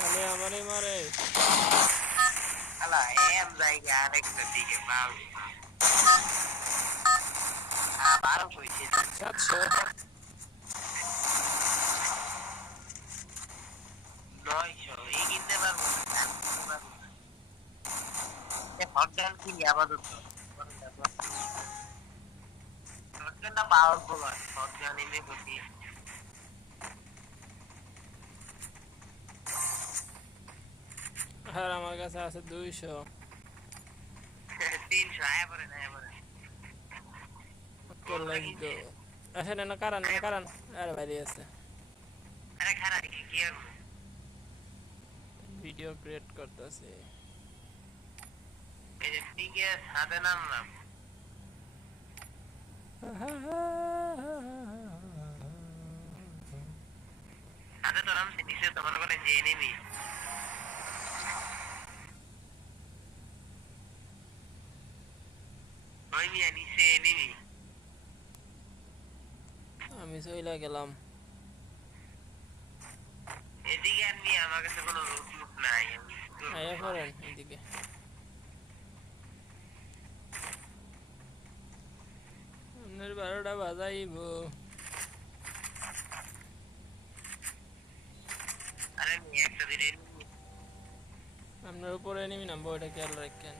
তাহলে আমারই মারে। আলা এম জায়গা আরেকটা দিকে বাল বারো হয়েছে 700। 900 এই কিনতে পারবো না আমি কিনতে পারবো না হটগান কিনি আপাতত হটগানটা পাওয়ারফুল হয় হটগান এনে বসি আর আমার কাছে আছে 200। 300 আয়া পরে না আয়া পরে ওকে ওগুলা লেটস কিনছে গো। আসেন না কারণ না কারণ। আরে বাইরে আছে। আরে খারাপ কি আর ভিডিও ক্রিয়েট করতেছে। এই যে টিকে সাথে নামলাম সাথে তো নামছি নিচে তো মনে করেন যে এনিমি ওই মিয়া নিচে এনিমি আমি চইলা গেলাম। এদিকে আর নিয়ে আমার কাছে কোনো রুট মুট নাই আয়া করেন এদিকে। আপনার 12টা বাজাইব। আরে একটা দিন আপনার উপরে এনিমি নামবো, এটা খেয়াল রাখেন।